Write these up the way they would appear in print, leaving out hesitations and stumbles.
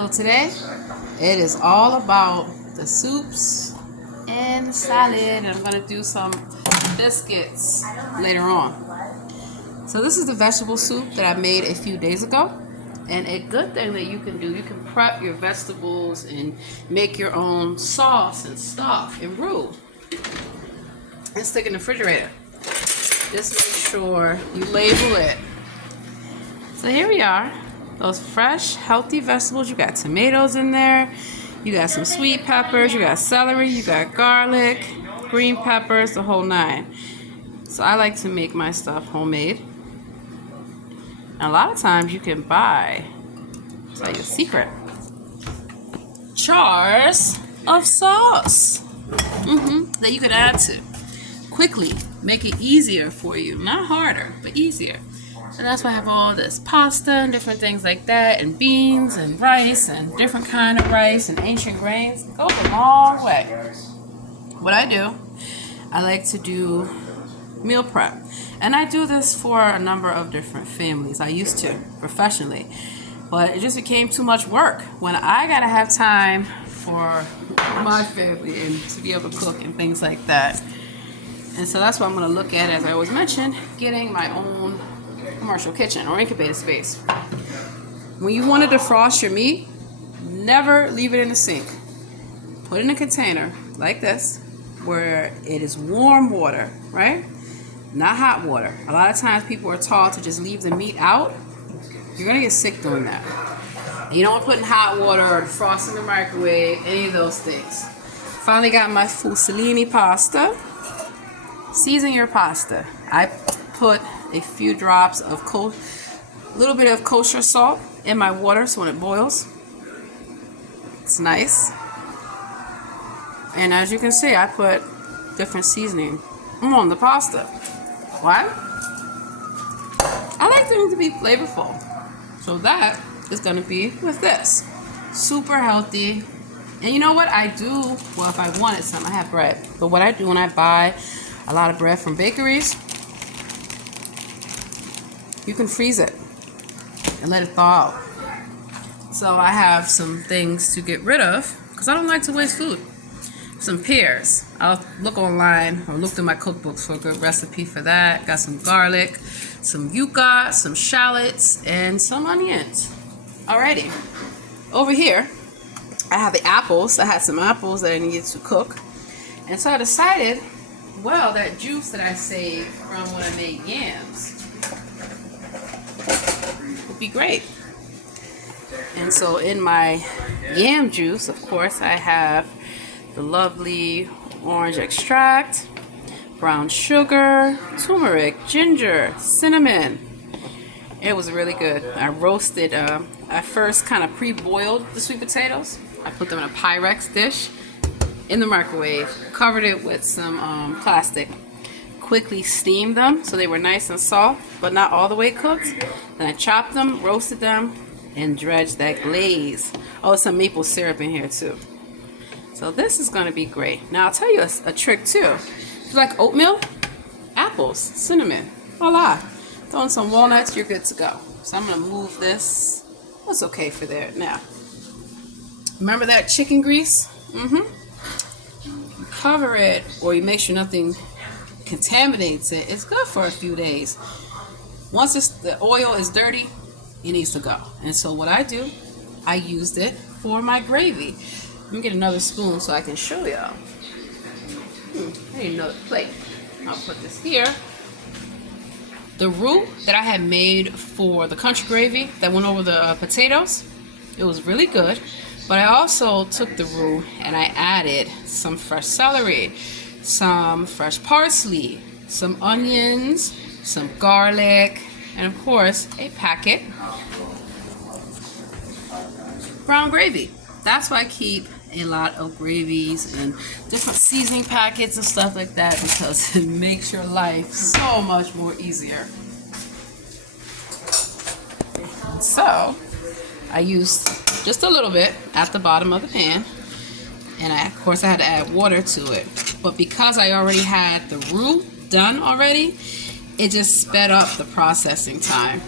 So today, it is all about the soups and the salad, and I'm going to do some biscuits later on. So this is the vegetable soup that I made a few days ago. And a good thing that you can do, you can prep your vegetables and make your own sauce and stock and roux and stick it in the refrigerator. Just make sure you label it. So here we are. Those fresh, healthy vegetables. You got tomatoes in there. You got some sweet peppers. You got celery. You got garlic, green peppers, the whole nine. So I like to make my stuff homemade. And a lot of times you can buy, it's like a secret, jars of sauce that you can add to quickly. Make it easier for you. Not harder, but easier. So that's why I have all this pasta and different things like that, and beans and rice and different kind of rice and ancient grains. It goes a long way. What I do, I like to do meal prep. And I do this for a number of different families. I used to professionally. But it just became too much work when I gotta have time for my family and to be able to cook and things like that. And so that's what I'm gonna look at, as I always mention, getting my own commercial kitchen or incubator space. When you want to defrost your meat, never leave it in the sink. Put it in a container like this where it is warm water, right? Not hot water. A lot of times people are taught to just leave the meat out. You're gonna get sick doing that. You don't want to put in hot water or defrost in the microwave, any of those things. Finally got my fusilini pasta. Season your pasta. I put a few drops of little bit of kosher salt in my water, so when it boils, it's nice. And as you can see, I put different seasoning on the pasta. Why? I like them to be flavorful. So that is going to be with this. Super healthy. And you know what I do? Well, if I wanted some, I have bread. But what I do when I buy a lot of bread from bakeries, you can freeze it and let it thaw out. So I have some things to get rid of because I don't like to waste food. Some pears. I'll look online or look through my cookbooks for a good recipe for that. Got some garlic, some yuca, some shallots, and some onions. Alrighty. Over here, I have the apples. I had some apples that I needed to cook. And so I decided, well, that juice that I saved from when I made yams would be great. And so in my yam juice, of course, I have the lovely orange extract, brown sugar, turmeric, ginger, cinnamon. It was really good. I roasted, I first kind of pre-boiled the sweet potatoes. I put them in a Pyrex dish in the microwave, covered it with some plastic, quickly steamed them so they were nice and soft, but not all the way cooked. Then I chopped them, roasted them, and dredged that glaze. Oh, some maple syrup in here too. So this is going to be great. Now I'll tell you a trick too. If you like oatmeal, apples, cinnamon, voila. Throw in some walnuts, you're good to go. So I'm going to move this. That's okay for there now. Remember that chicken grease? You cover it, or you make sure nothing contaminates it. It's good for a few days. Once the oil is dirty, it needs to go. And so what I do, I used it for my gravy. Let me get another spoon so I can show y'all. I need another plate. I'll put this here. The roux that I had made for the country gravy that went over the potatoes, it was really good. But I also took the roux and I added some fresh celery, some fresh parsley, some onions, some garlic, and of course a packet brown gravy. That's why I keep a lot of gravies and different seasoning packets and stuff like that, because it makes your life so much more easier. So I used just a little bit at the bottom of the pan, and of course I had to add water to it. But because I already had the roux done already, it just sped up the processing time.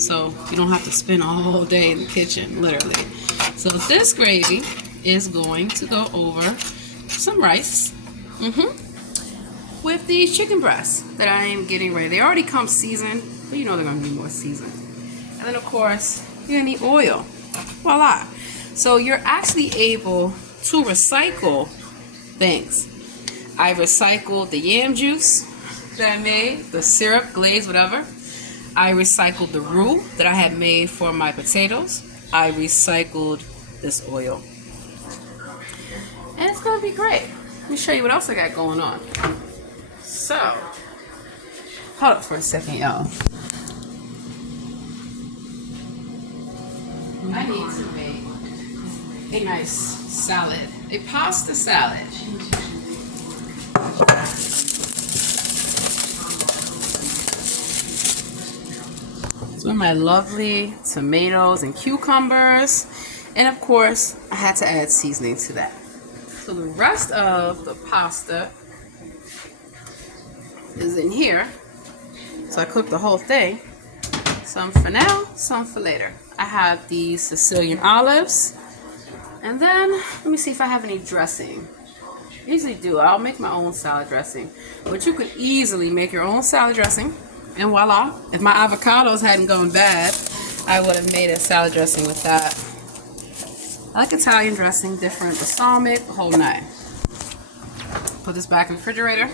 so you don't have to spend all day in the kitchen, literally. So this gravy is going to go over some rice with these chicken breasts that I am getting ready. They already come seasoned, but you know they're going to be more seasoned. And then, of course, you're going to need oil. Voila. So you're actually able to recycle things. I recycled the yam juice that I made, the syrup, glaze, whatever. I recycled the roux that I had made for my potatoes. I recycled this oil. And it's going to be great. Let me show you what else I got going on. So, hold up for a second, y'all. I need to make a nice salad, a pasta salad. It's with my lovely tomatoes and cucumbers, and of course, I had to add seasoning to that. So the rest of the pasta is in here. So I cooked the whole thing. Some for now, some for later. I have these Sicilian olives. And then, let me see if I have any dressing. I usually do. I'll make my own salad dressing. But you could easily make your own salad dressing. And voila. If my avocados hadn't gone bad, I would have made a salad dressing with that. I like Italian dressing, different balsamic, the whole nine. Put this back in the refrigerator.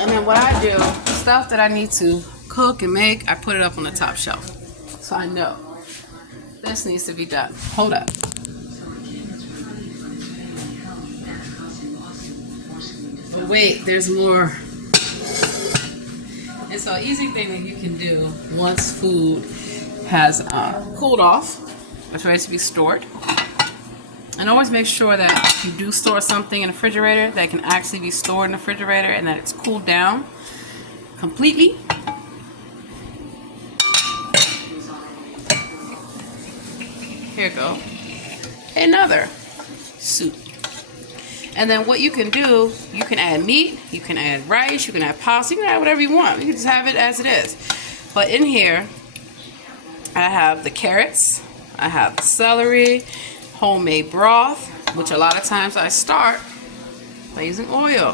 And then what I do, stuff that I need to cook and make, I put it up on the top shelf. So I know this needs to be done. Hold up. But wait, there's more. It's an easy thing that you can do once food has cooled off. It's ready to be stored. And always make sure that if you do store something in the refrigerator, that can actually be stored in the refrigerator and that it's cooled down completely. Here you go. Another soup. And then what you can do, you can add meat, you can add rice, you can add pasta, you can add whatever you want. You can just have it as it is. But in here, I have the carrots, I have the celery, homemade broth, which a lot of times I start by using oil,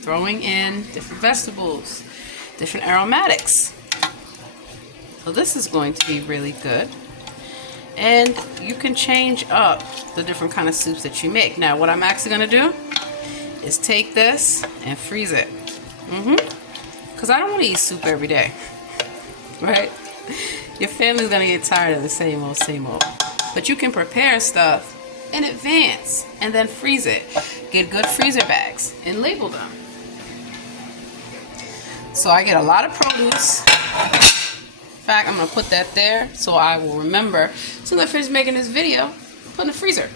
throwing in different vegetables, different aromatics. So this is going to be really good. And you can change up the different kind of soups that you make. Now, what I'm actually going to do is take this and freeze it. Because I don't want to eat soup every day, right? Your family's going to get tired of the same old, same old. But you can prepare stuff in advance and then freeze it. Get good freezer bags and label them. So I get a lot of produce. In fact, I'm going to put that there so I will remember. As soon as I finish making this video, put in the freezer.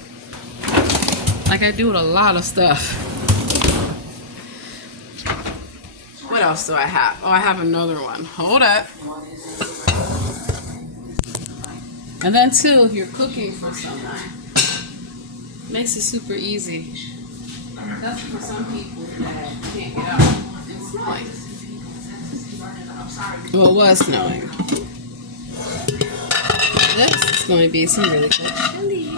Like I do with a lot of stuff. What else do I have? Oh, I have another one. Hold up. And then too, if you're cooking for someone, makes it super easy. That's for some people that can't get up. It's snowing. Well, it was snowing. This is going to be some really good chili.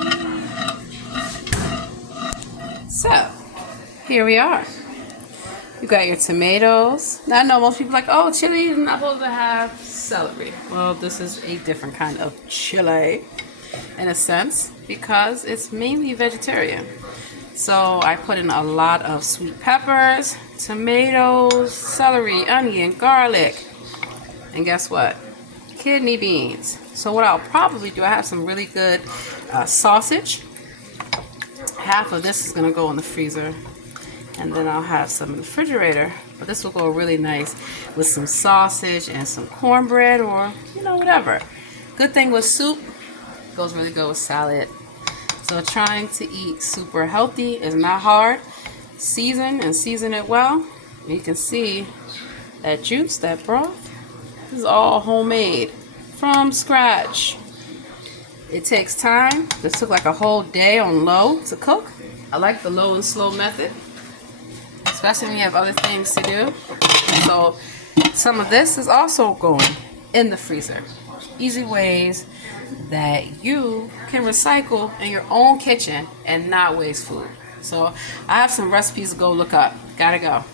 So, here we are. You got your tomatoes. Now I know most people are like, oh, chili is not supposed to have celery. Well, this is a different kind of chili in a sense because it's mainly vegetarian. So I put in a lot of sweet peppers, tomatoes, celery, onion, garlic, and guess what? Kidney beans. So what I'll probably do, I have some really good sausage. Half of this is going to go in the freezer. And then I'll have some in the refrigerator. But this will go really nice with some sausage and some cornbread or, you know, whatever. Good thing with soup, goes really good with salad. So trying to eat super healthy is not hard. Season and season it well. You can see that juice, that broth. This is all homemade from scratch. It takes time. This took like a whole day on low to cook. I like the low and slow method, especially when you have other things to do. So Some of this is also going in the freezer. Easy ways that you can recycle in your own kitchen and not waste food. So I have some recipes to go look up. Gotta go.